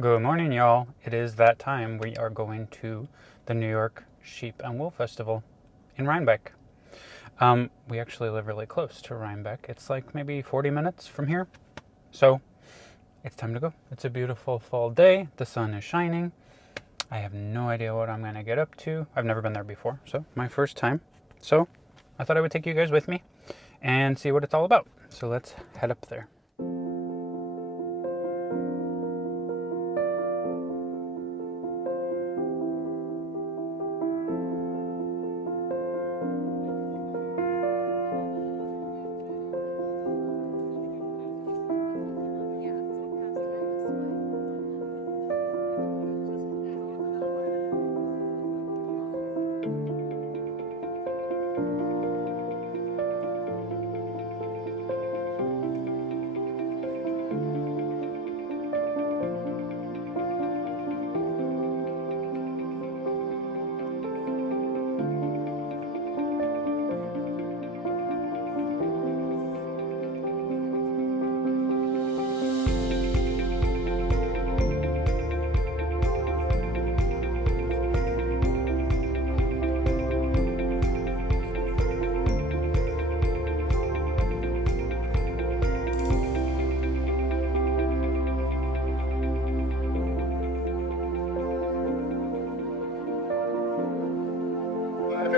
Good morning, y'all. It is that time. We are going to the New York Sheep and Wool Festival in Rhinebeck. We actually live really close to Rhinebeck. It's like maybe 40 minutes from here. So it's time to go. It's a beautiful fall day. The sun is shining. I have no idea what I'm going to get up to. I've never been there before, so my first time. So I thought I would take you guys with me and see what it's all about. So let's head up there.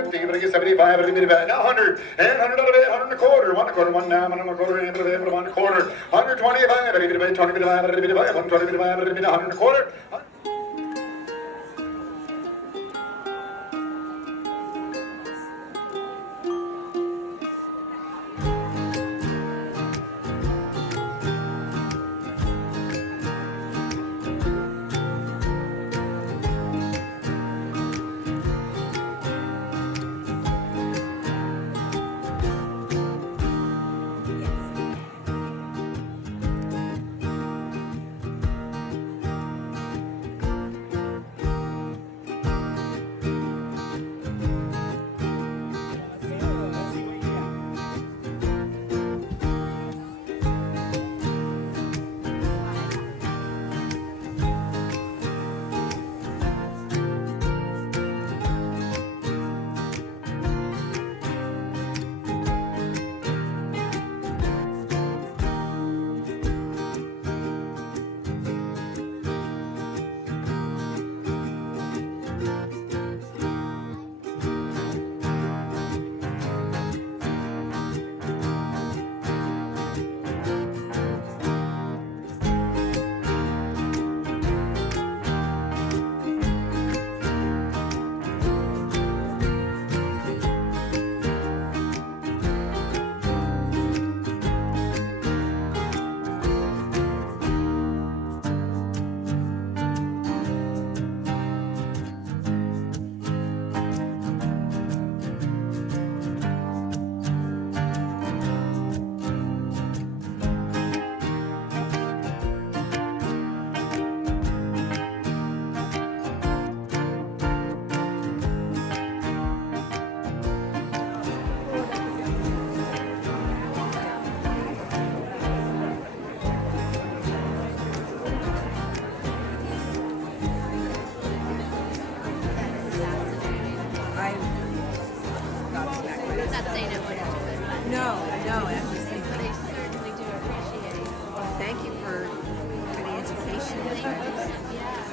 But I get 75, 100, and 100 out of it, 100 and a quarter, 1 and a quarter, 1 now, 1 and a quarter, 1 and a quarter, 125, 125, 125, 100 and a quarter. No, I'm just thinking. But I certainly do appreciate it. Thank you for the education. Yeah.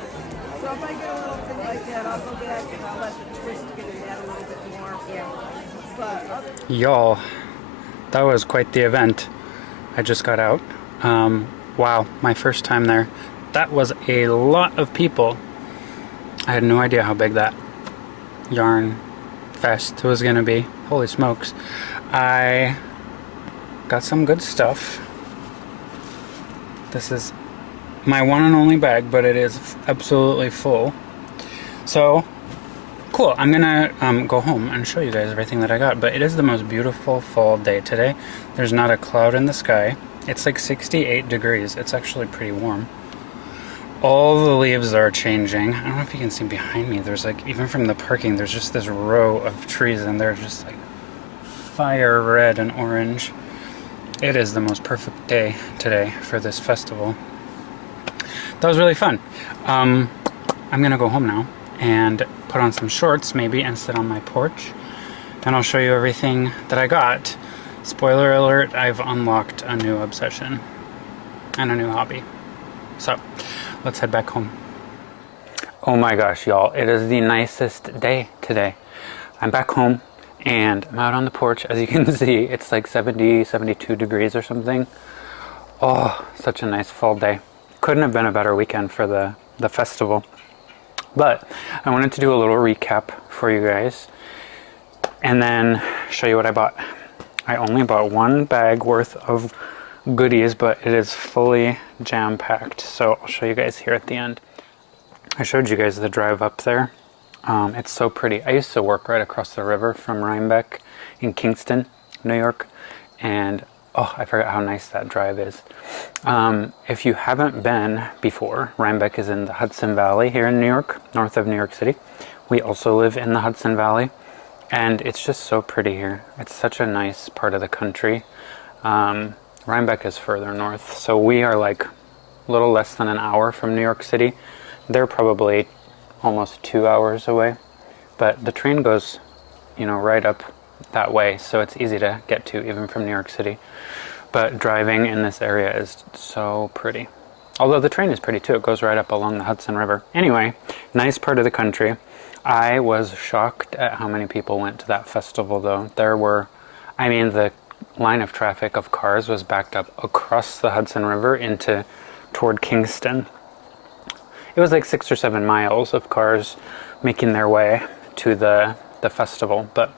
So if I get a little thing like that, I'll go back and I'll let the twist get in that a little bit more. Yeah. But Y'all, that was quite the event. I just got out. Wow, my first time there. That was a lot of people. I had no idea how big that yarn fest was gonna be. Holy smokes. I got some good stuff. This is my one and only bag, but it is absolutely full. So cool. I'm gonna go home and show you guys everything that I got, but it is the most beautiful fall day today. There's not a cloud in the sky. It's like 68 degrees. It's actually pretty warm. All the leaves are changing. I don't know if you can see behind me. There's like, even from the parking, there's just this row of trees and they're just like fire red and orange. It is the most perfect day today for this festival. that was really fun. I'm gonna go home now and put on some shorts maybe and sit on my porch. And I'll show you everything that I got. Spoiler alert, I've unlocked a new obsession and a new hobby. So let's head back home. Oh my gosh, y'all, it is the nicest day today. I'm back home and I'm out on the porch. As you can see, it's like 70, 72 degrees or something. Oh, such a nice fall day. Couldn't have been a better weekend for the festival. But I wanted to do a little recap for you guys and then show you what I bought. I only bought one bag worth of goodies, but it is fully jam-packed. So I'll show you guys here at the end. I showed you guys the drive up there. It's so pretty. I used to work right across the river from Rhinebeck in Kingston, New York. And oh, I forgot how nice that drive is. If you haven't been before, Rhinebeck is in the Hudson Valley here in New York, north of New York City. We also live in the Hudson Valley. And it's just so pretty here. It's such a nice part of the country. Rhinebeck is further north. So we are like a little less than an hour from New York City. They're probably almost 2 hours away, but the train goes, you know, right up that way, so it's easy to get to even from New York City. But driving in this area is so pretty. Although the train is pretty too, it goes right up along the Hudson River. Anyway, nice part of the country. I was shocked at how many people went to that festival though. There were, I mean, the line of traffic of cars was backed up across the Hudson River toward Kingston. It was like 6 or 7 miles of cars making their way to the festival. But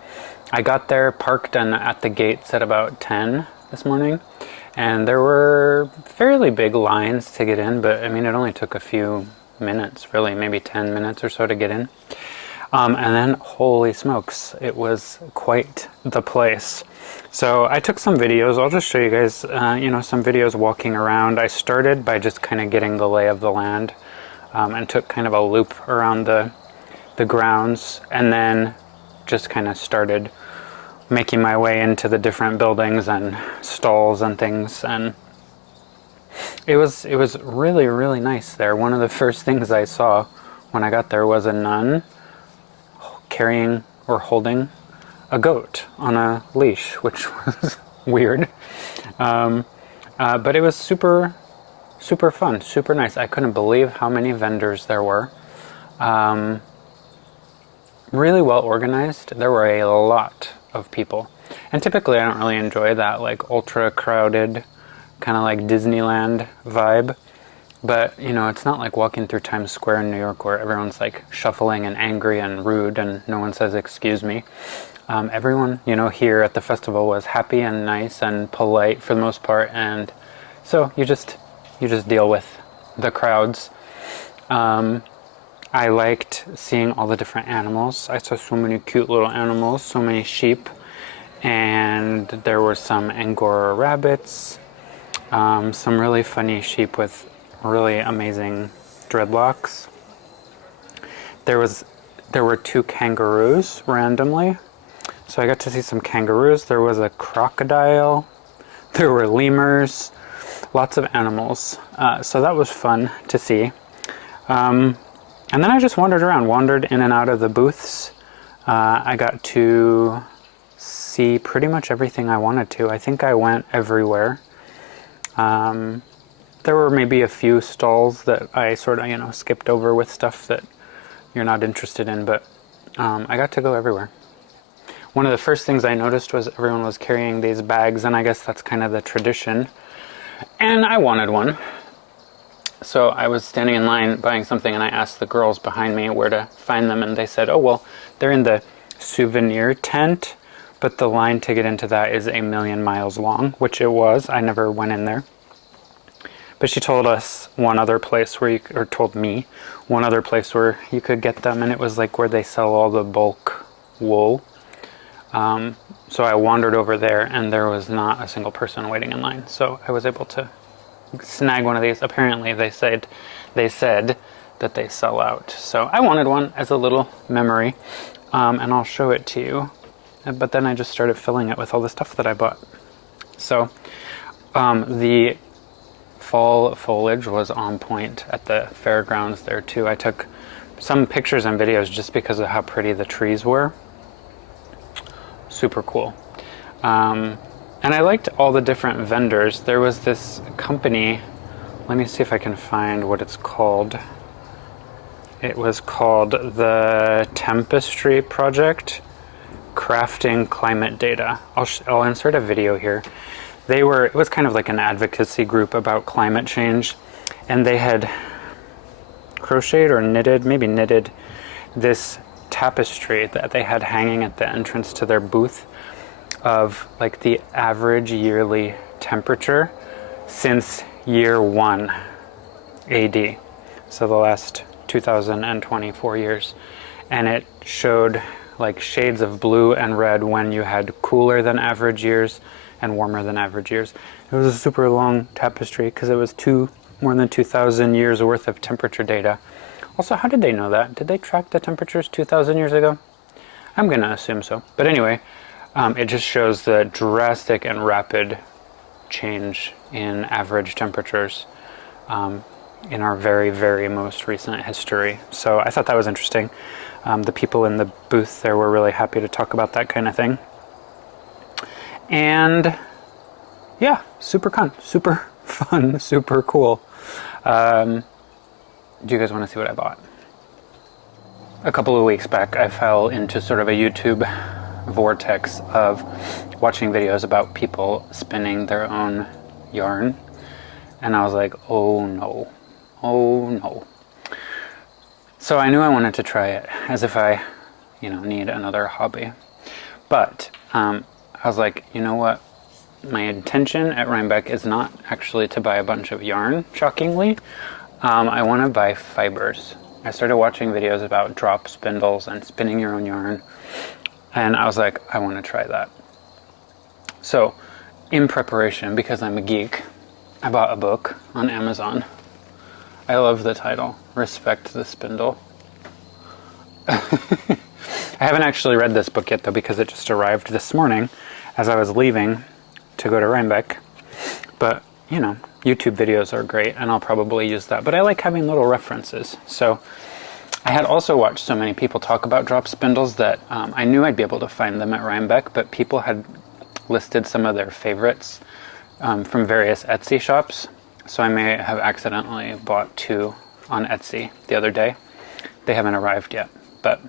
I got there, parked at the gates at about 10 this morning. And there were fairly big lines to get in. But I mean, it only took a few minutes, really, maybe 10 minutes or so to get in. And then, holy smokes, it was quite the place. So I took some videos. I'll just show you guys, some videos walking around. I started by just kind of getting the lay of the land. And took kind of a loop around the grounds, and then just kind of started making my way into the different buildings and stalls and things. And it was really, really nice there. One of the first things I saw when I got there was a nun carrying or holding a goat on a leash, which was weird. But it was super fun, super nice. I couldn't believe how many vendors there were. Really well organized. There were a lot of people. And typically I don't really enjoy that like ultra crowded, kind of like Disneyland vibe. But, you know, it's not like walking through Times Square in New York where everyone's like shuffling and angry and rude and no one says excuse me. Everyone, you know, here at the festival was happy and nice and polite for the most part. And so you just deal with the crowds. I liked seeing all the different animals. I saw so many cute little animals, so many sheep, and there were some Angora rabbits, some really funny sheep with really amazing dreadlocks. There were 2 kangaroos randomly, so I got to see some kangaroos. There was a crocodile, there were lemurs, lots of animals, so that was fun to see. And then I just wandered in and out of the booths. I got to see pretty much everything I wanted to. I think I went everywhere. There were maybe a few stalls that I sort of, skipped over with stuff that you're not interested in, but I got to go everywhere. One of the first things I noticed was everyone was carrying these bags, and I guess that's kind of the tradition. And I wanted one. So I was standing in line buying something, and I asked the girls behind me where to find them, and they said, oh, well, they're in the souvenir tent, but the line to get into that is 1,000,000 miles long, which it was. I never went in there. But she told us one other place told me one other place where you could get them, and it was like where they sell all the bulk wool. So I wandered over there, and there was not a single person waiting in line. So I was able to snag one of these. Apparently they said that they sell out. So I wanted one as a little memory, and I'll show it to you. But then I just started filling it with all the stuff that I bought. So the fall foliage was on point at the fairgrounds there too. I took some pictures and videos just because of how pretty the trees were. Super cool. And I liked all the different vendors. There was this company, let me see if I can find what it's called. It was called the Tempestry Project, Crafting Climate Data. I'll insert a video here. It was kind of like an advocacy group about climate change, and they had crocheted or maybe knitted this tapestry that they had hanging at the entrance to their booth of like the average yearly temperature since year 1 AD, so the last 2024 years, and it showed like shades of blue and red when you had cooler than average years and warmer than average years. It was a super long tapestry because it was more than 2,000 years worth of temperature data. Also, how did they know that? Did they track the temperatures 2,000 years ago? I'm gonna assume so. But anyway, it just shows the drastic and rapid change in average temperatures in our very, very most recent history. So I thought that was interesting. The people in the booth there were really happy to talk about that kind of thing. And yeah, super fun, super cool. Do you guys want to see what I bought? A couple of weeks back, I fell into sort of a YouTube vortex of watching videos about people spinning their own yarn. And I was like, oh no. So I knew I wanted to try it, as if I, need another hobby. But I was like, you know what? My intention at Rhinebeck is not actually to buy a bunch of yarn, shockingly. I want to buy fibers. I started watching videos about drop spindles and spinning your own yarn, and I was like, I want to try that. So, in preparation, because I'm a geek, I bought a book on Amazon. I love the title, Respect the Spindle. I haven't actually read this book yet, though, because it just arrived this morning as I was leaving to go to Rhinebeck. But, YouTube videos are great, and I'll probably use that. But I like having little references. So I had also watched so many people talk about drop spindles that I knew I'd be able to find them at Rhinebeck, but people had listed some of their favorites from various Etsy shops. So I may have accidentally bought 2 on Etsy the other day. They haven't arrived yet, but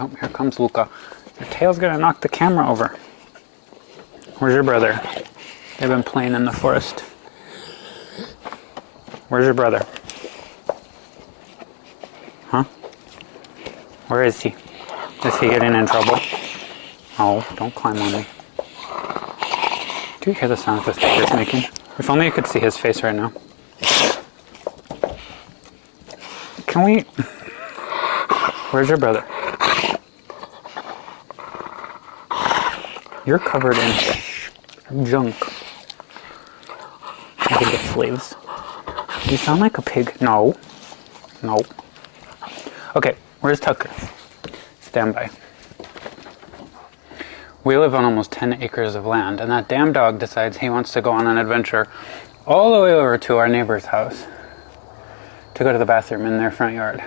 oh, here comes Luca. Your tail's gonna knock the camera over. Where's your brother? They've been playing in the forest. Where's your brother? Huh? Where is he? Is he getting in trouble? Oh, don't climb on me. Do you hear the sound this tiger's making? If only you could see his face right now. Can we... Where's your brother? You're covered in junk. I think it's leaves. You sound like a pig. No. Okay, where's Tucker? Stand by. We live on almost 10 acres of land, and that damn dog decides he wants to go on an adventure all the way over to our neighbor's house to go to the bathroom in their front yard.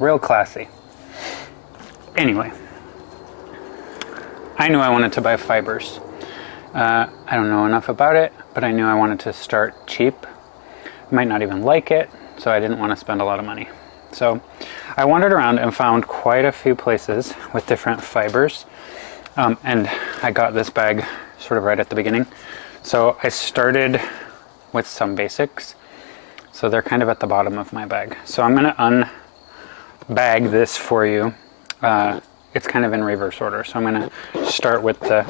Real classy. Anyway, I knew I wanted to buy fibers. I don't know enough about it, but I knew I wanted to start cheap. I might not even like it, so I didn't want to spend a lot of money. So I wandered around and found quite a few places with different fibers. And I got this bag sort of right at the beginning. So I started with some basics. So they're kind of at the bottom of my bag. So I'm going to unbag this for you. It's kind of in reverse order. So I'm going to start with the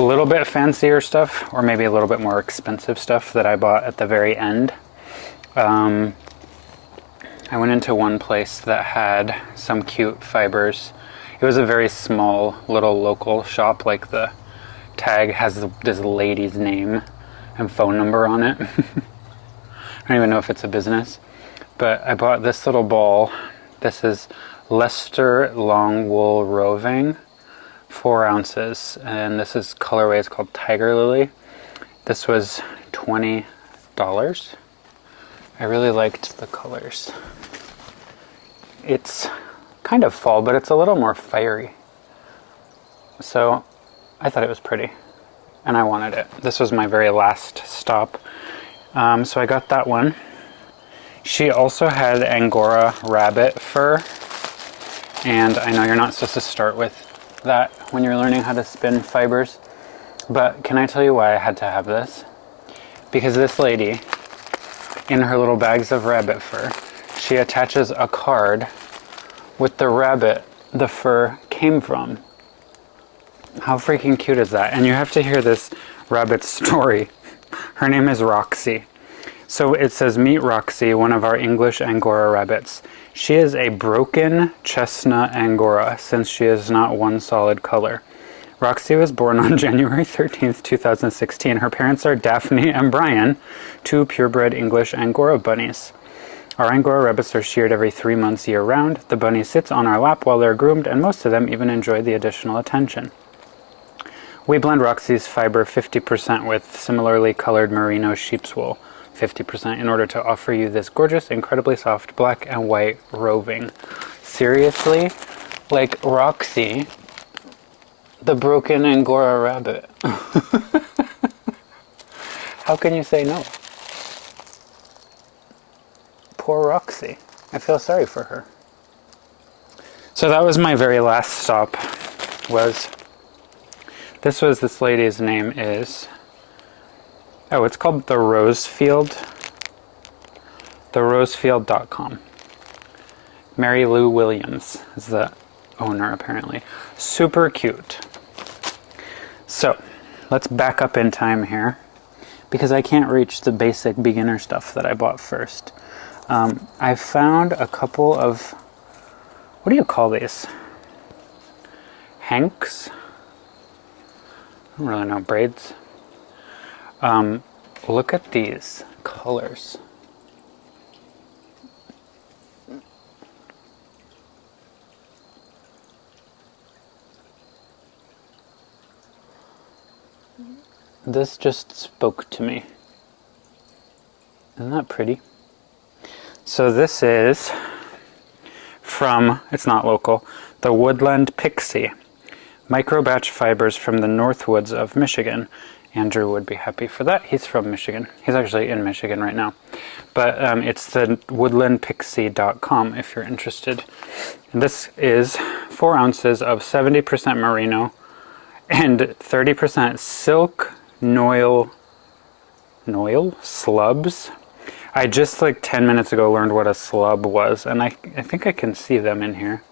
little bit fancier stuff, or maybe a little bit more expensive stuff that I bought at the very end. I went into one place that had some cute fibers. It was a very small little local shop. Like the tag has this lady's name and phone number on it. I don't even know if it's a business, but I bought this little ball. This is Leicester Long Wool Roving, 4 ounces, and this is colorway. It's called Tiger Lily. This was $20. I really liked the colors. It's kind of fall, but it's a little more fiery. So I thought it was pretty, and I wanted it. This was my very last stop. So I got that one. She also had Angora rabbit fur, and I know you're not supposed to start with that when you're learning how to spin fibers, but can I tell you why I had to have this? Because this lady, in her little bags of rabbit fur, she attaches a card with the rabbit the fur came from. How freaking cute is that? And you have to hear this rabbit's story. Her name is Roxy. So it says, meet Roxy, one of our English Angora rabbits. She is a broken chestnut Angora, since she is not one solid color. Roxy was born on January 13th, 2016. Her parents are Daphne and Brian, two purebred English Angora bunnies. Our Angora rabbits are sheared every 3 months year-round. The bunny sits on our lap while they're groomed, and most of them even enjoy the additional attention. We blend Roxy's fiber 50% with similarly colored merino sheep's wool, 50%, in order to offer you this gorgeous, incredibly soft black and white roving. Seriously? Like Roxy, the broken Angora rabbit. How can you say no? Poor Roxy. I feel sorry for her. So that was my very last stop. This lady's name is, oh, it's called the Rosefield. TheRosefield.com. Mary Lou Williams is the owner, apparently. Super cute. So, let's back up in time here, because I can't reach the basic beginner stuff that I bought first. I found a couple of, what do you call these? Hanks? I don't really know, braids. Look at these colors. This just spoke to me. Isn't that pretty? So this is from, it's not local, the Woodland Pixie. Micro batch fibers from the Northwoods of Michigan. Andrew would be happy for that. He's from Michigan. He's actually in Michigan right now. But it's the woodlandpixie.com if you're interested. And this is 4 ounces of 70% merino and 30% silk noil slubs. I just like 10 minutes ago learned what a slub was, and I think I can see them in here.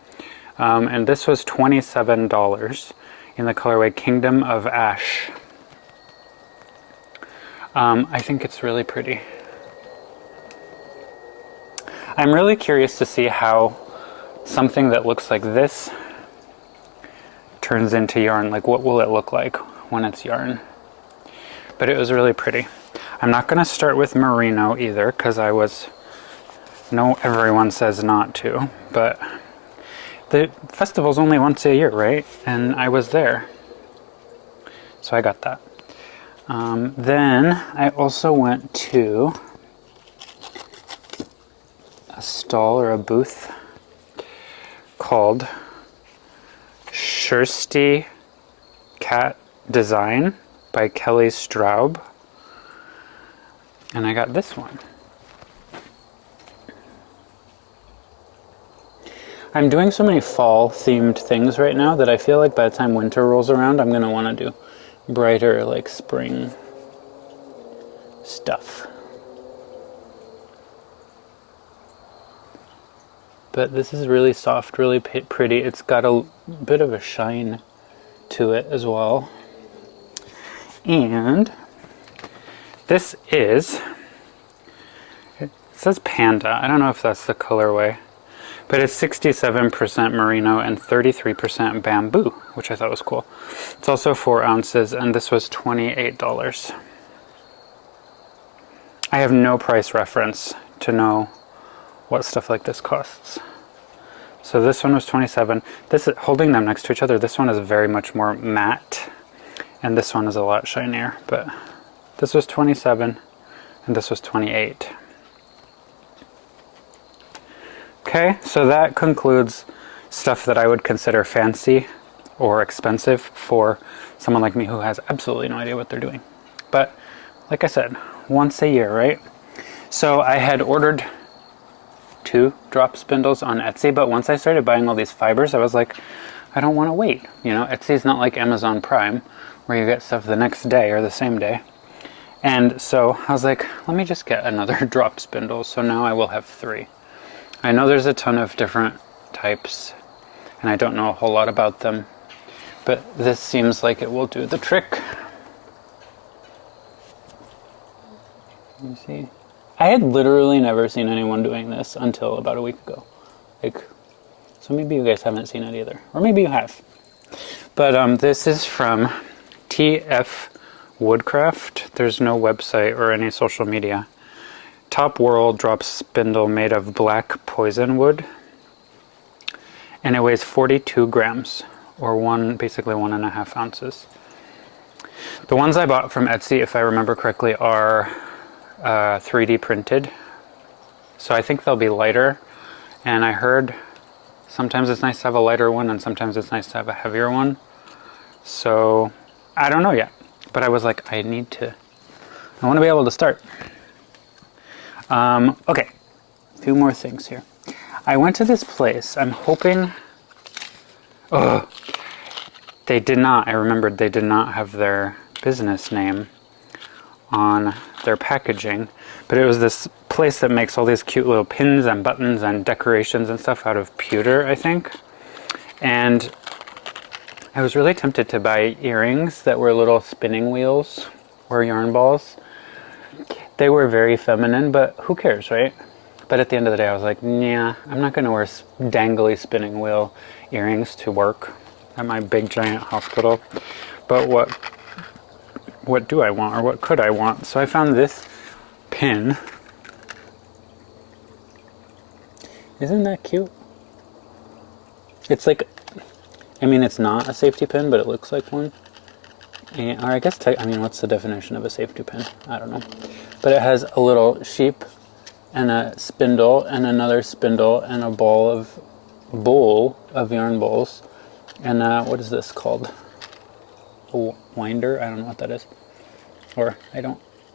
And this was $27 in the colorway Kingdom of Ash. I think it's really pretty. I'm really curious to see how something that looks like this turns into yarn. Like, what will it look like when it's yarn? But it was really pretty. I'm not going to start with merino either, because everyone says not to, but the festival's only once a year, right? And I was there. So I got that. Then I also went to a stall or a booth called Shirsty Cat Design by Kelly Straub. And I got this one. I'm doing so many fall themed things right now that I feel like by the time winter rolls around, I'm going to want to do brighter, like, spring stuff. But this is really soft, really pretty. It's got a bit of a shine to it as well. And this is, it says Panda. I don't know if that's the colorway, but it's 67% merino and 33% bamboo, which I thought was cool. It's also 4 ounces, and this was $28. I have no price reference to know what stuff like this costs. So this one was 27. This is, holding them next to each other, this one is very much more matte, and this one is a lot shinier, but this was 27 and this was 28. Okay, so that concludes stuff that I would consider fancy or expensive for someone like me who has absolutely no idea what they're doing. But like I said, once a year, right? So I had ordered 2 drop spindles on Etsy, but once I started buying all these fibers, I was like, I don't want to wait. You know, Etsy's not like Amazon Prime, where you get stuff the next day or the same day. And so I was like, let me just get another drop spindle. So now I will have 3. I know there's a ton of different types, and I don't know a whole lot about them, but this seems like it will do the trick. Let me see. I had literally never seen anyone doing this until about a week ago. Like, so maybe you guys haven't seen it either, or maybe you have. But this is from TF Woodcraft. There's no website or any social media. Top Whirl drop spindle made of black poison wood, and it weighs 42 grams, or basically 1.5 ounces. The ones I bought from Etsy, if I remember correctly, are 3D printed, so I think they'll be lighter. And I heard sometimes it's nice to have a lighter one, and sometimes it's nice to have a heavier one. So I don't know yet, but I was like, I want to be able to start. Okay, a few more things here. I went to this place. I'm hoping. They did not. I remembered they did not have their business name on their packaging, but it was this place that makes all these cute little pins and buttons and decorations and stuff out of pewter, I think. And I was really tempted to buy earrings that were little spinning wheels or yarn balls. They were very feminine, but who cares, right? But at the end of the day, I was like, nah, I'm not going to wear dangly spinning wheel earrings to work at my big giant hospital. But what do I want, or what could I want? So I found this pin. Isn't that cute? It's like, I mean, it's not a safety pin, but it looks like one. And, or I guess, what's the definition of a safety pin? I don't know. But it has a little sheep and a spindle and another spindle and a bowl of yarn balls. And what is this called? A winder? I don't know what that is. Or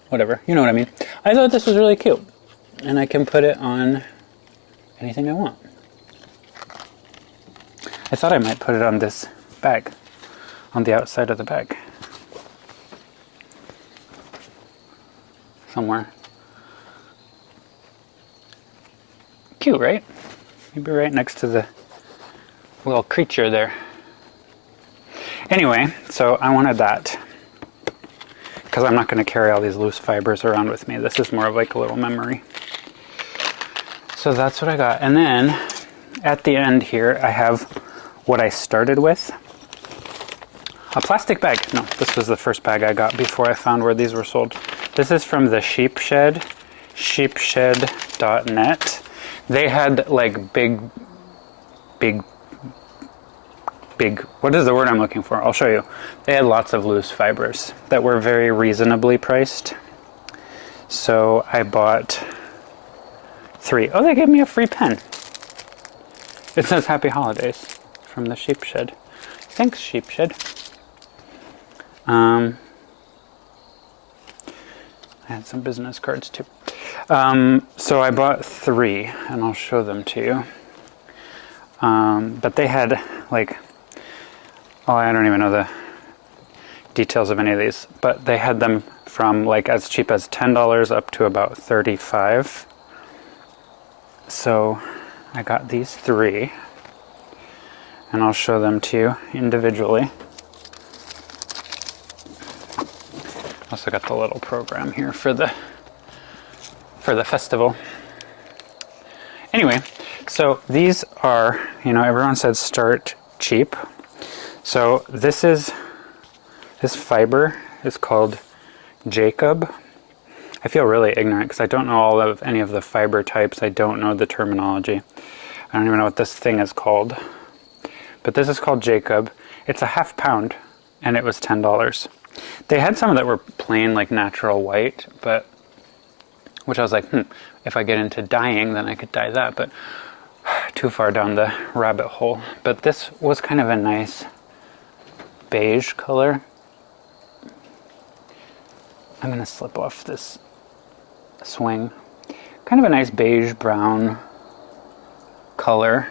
whatever. You know what I mean. I thought this was really cute. And I can put it on anything I want. I thought I might put it on this bag, on the outside of the bag. Somewhere. Cute, right? Maybe right next to the little creature there. Anyway, so I wanted that because I'm not going to carry all these loose fibers around with me. This is more of like a little memory. So that's what I got. And then at the end here, I have what I started with. A plastic bag. No, this was the first bag I got before I found where these were sold. This is from the Sheep Shed, sheepshed.net. They had like big, what is the word I'm looking for? I'll show you. They had lots of loose fibers that were very reasonably priced. So I bought 3. Oh, they gave me a free pen. It says Happy Holidays from the Sheep Shed. Thanks, Sheep Shed. I had some business cards too. So I bought 3, and I'll show them to you. But they had like, I don't even know the details of any of these, but they had them from like as cheap as $10 up to about $35. So I got these 3, and I'll show them to you individually. Also got the little program here for the festival. Anyway, so these are, everyone said start cheap. So this fiber is called Jacob. I feel really ignorant because I don't know any of the fiber types. I don't know the terminology. I don't even know what this thing is called. But this is called Jacob. It's a ½ pound, and it was $10. They had some that were plain, like natural white, which I was like, if I get into dyeing, then I could dye that. But too far down the rabbit hole, but this was kind of a nice beige color. I'm going to slip off this swing. Kind of a nice beige brown color.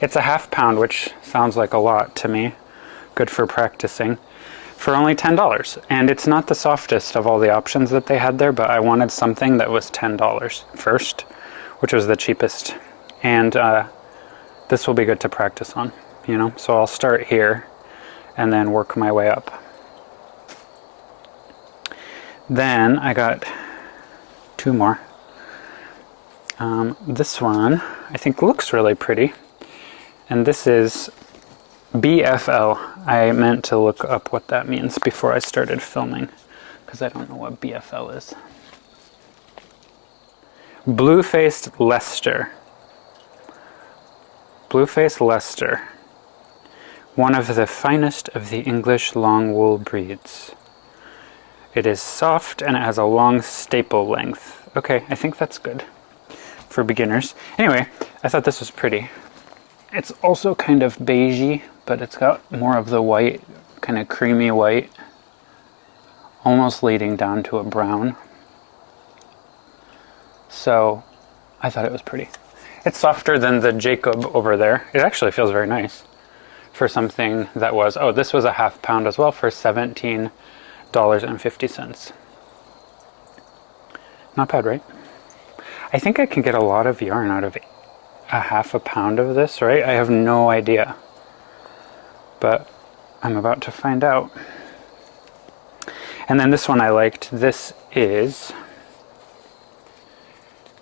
It's a ½ pound, which sounds like a lot to me. Good for practicing. For only $10. And it's not the softest of all the options that they had there, but I wanted something that was $10 first, which was the cheapest. And this will be good to practice on, you know? So I'll start here and then work my way up. Then I got 2 more. This one I think looks really pretty. And this is BFL. I meant to look up what that means before I started filming, because I don't know what BFL is. Blue-faced Leicester. Blue-faced Leicester. One of the finest of the English long wool breeds. It is soft and it has a long staple length. Okay, I think that's good for beginners. Anyway, I thought this was pretty. It's also kind of beigey, but it's got more of the white, kind of creamy white, almost leading down to a brown. So I thought it was pretty. It's softer than the Jacob over there. It actually feels very nice for something that was, oh, this was a ½ pound as well for $17.50. Not bad, right? I think I can get a lot of yarn out of a ½ pound of this, right? I have no idea, but I'm about to find out. And then this one I liked. This is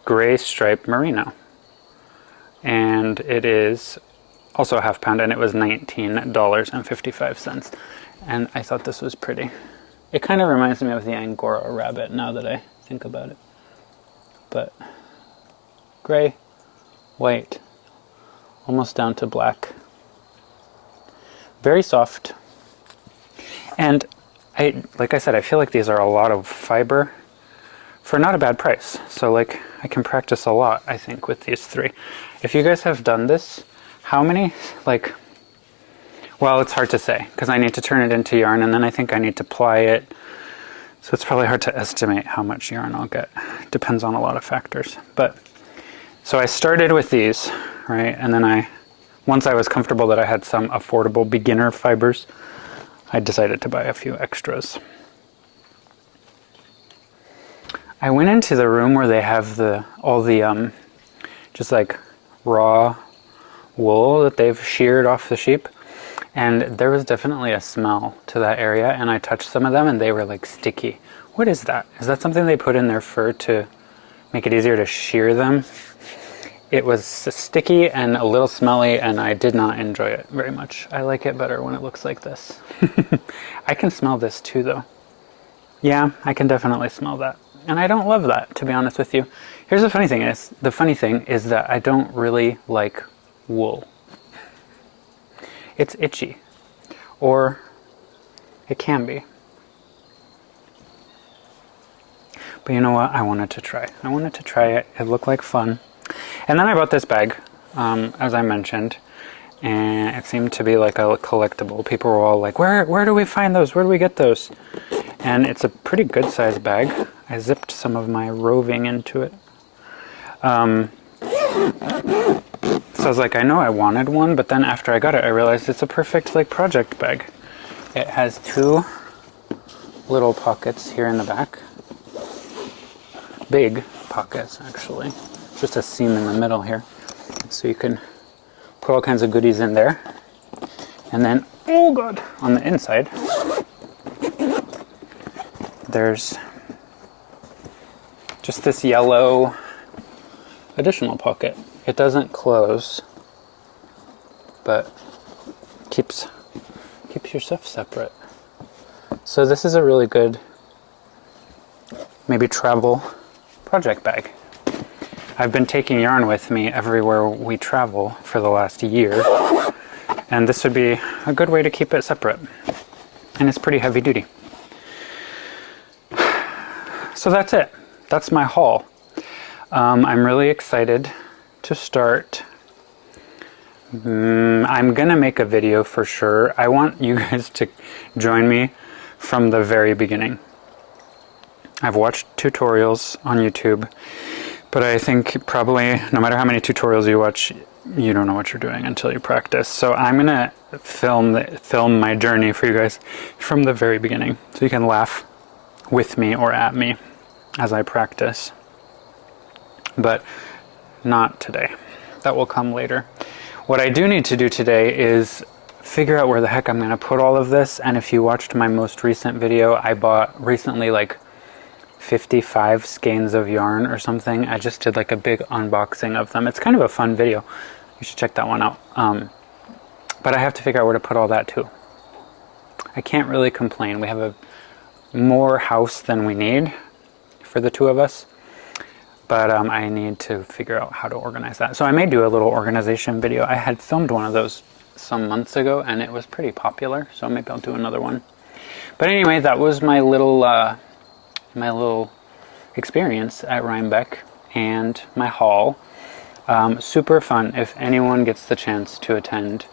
Gray Stripe Merino, and it is also a ½ pound, and it was $19.55. And I thought this was pretty. It kind of reminds me of the Angora rabbit now that I think about it, but gray, white, almost down to black. Very soft. And like I said, I feel like these are a lot of fiber for not a bad price. So like I can practice a lot, I think, with these 3. If you guys have done this, how many, like, well, it's hard to say because I need to turn it into yarn and then I think I need to ply it. So it's probably hard to estimate how much yarn I'll get. Depends on a lot of factors. But so I started with these, right? And then once I was comfortable that I had some affordable beginner fibers, I decided to buy a few extras. I went into the room where they have all the just like raw wool that they've sheared off the sheep. And there was definitely a smell to that area, and I touched some of them and they were like sticky. What is that? Is that something they put in their fur to make it easier to shear them? It was sticky and a little smelly, and I did not enjoy it very much. I like it better when it looks like this. I can smell this too, though. Yeah, I can definitely smell that. And I don't love that, to be honest with you. Here's the funny thing is that I don't really like wool. It's itchy. Or it can be. But you know what? I wanted to try. I wanted to try it. It looked like fun. And then I bought this bag, as I mentioned, and it seemed to be like a collectible. People were all like, where do we find those? Where do we get those? And it's a pretty good sized bag. I zipped some of my roving into it. So I was like, I know I wanted one, but then after I got it, I realized it's a perfect like project bag. It has 2 little pockets here in the back. Big pockets, actually. Just a seam in the middle here. So you can put all kinds of goodies in there. And then, oh God, on the inside, there's just this yellow additional pocket. It doesn't close, but keeps your stuff separate. So this is a really good, maybe travel project bag. I've been taking yarn with me everywhere we travel for the last year, and this would be a good way to keep it separate. And it's pretty heavy duty. So that's it. That's my haul. I'm really excited to start I'm gonna make a video for sure. I want you guys to join me from the very beginning. I've watched tutorials on YouTube, but I think probably no matter how many tutorials you watch, you don't know what you're doing until you practice. So I'm gonna film my journey for you guys from the very beginning, so you can laugh with me or at me as I practice. But not today. That will come later. What I do need to do today is figure out where the heck I'm going to put all of this. And if you watched my most recent video, I bought recently like 55 skeins of yarn or something. I just did like a big unboxing of them. It's kind of a fun video. You should check that one out. But I have to figure out where to put all that too. I can't really complain. We have a more house than we need for the two of us. But I need to figure out how to organize that. So I may do a little organization video. I had filmed one of those some months ago and it was pretty popular. So maybe I'll do another one. But anyway, that was my little experience at Rhinebeck and my haul. Super fun if anyone gets the chance to attend.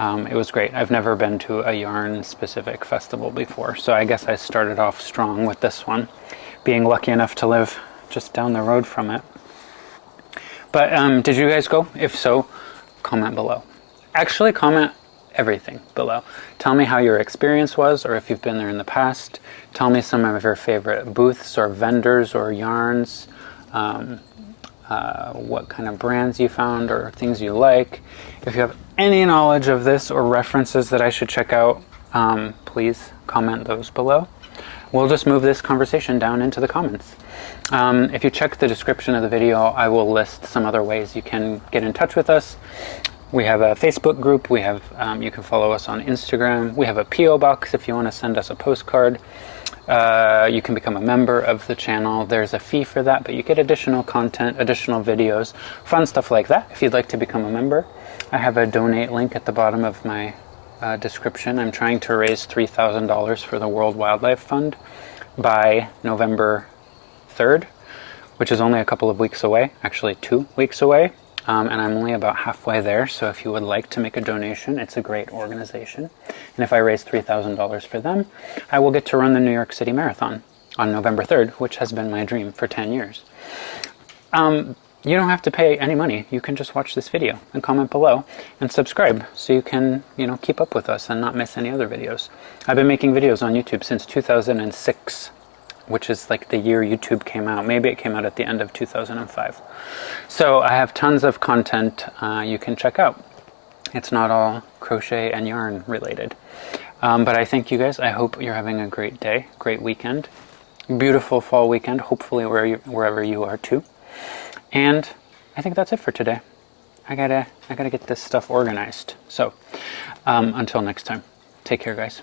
It was great. I've never been to a yarn specific festival before. So I guess I started off strong with this one, being lucky enough to live just down the road from it. But did you guys go? If so, comment below. Actually, comment everything below. Tell me how your experience was, or if you've been there in the past. Tell me some of your favorite booths or vendors or yarns, what kind of brands you found or things you like. If you have any knowledge of this or references that I should check out, please comment those below. We'll just move this conversation down into the comments. If you check the description of the video, I will list some other ways you can get in touch with us. We have a Facebook group. We have you can follow us on Instagram. We have a P.O. box if you want to send us a postcard. You can become a member of the channel. There's a fee for that, but you get additional content, additional videos, fun stuff like that if you'd like to become a member. I have a donate link at the bottom of my description. I'm trying to raise $3,000 for the World Wildlife Fund by November 3rd, which is only a couple of weeks away, actually 2 weeks away, and I'm only about halfway there. So if you would like to make a donation, it's a great organization, and if I raise $3,000 for them, I will get to run the New York City Marathon on November 3rd, which has been my dream for 10 years. You don't have to pay any money. You can just watch this video and comment below and subscribe so you can, keep up with us and not miss any other videos. I've been making videos on YouTube since 2006, which is like the year YouTube came out. Maybe it came out at the end of 2005. So I have tons of content you can check out. It's not all crochet and yarn related. But I thank you guys. I hope you're having a great day, great weekend, beautiful fall weekend, hopefully wherever you are too. And I think that's it for today. I gotta get this stuff organized. So until next time, take care, guys.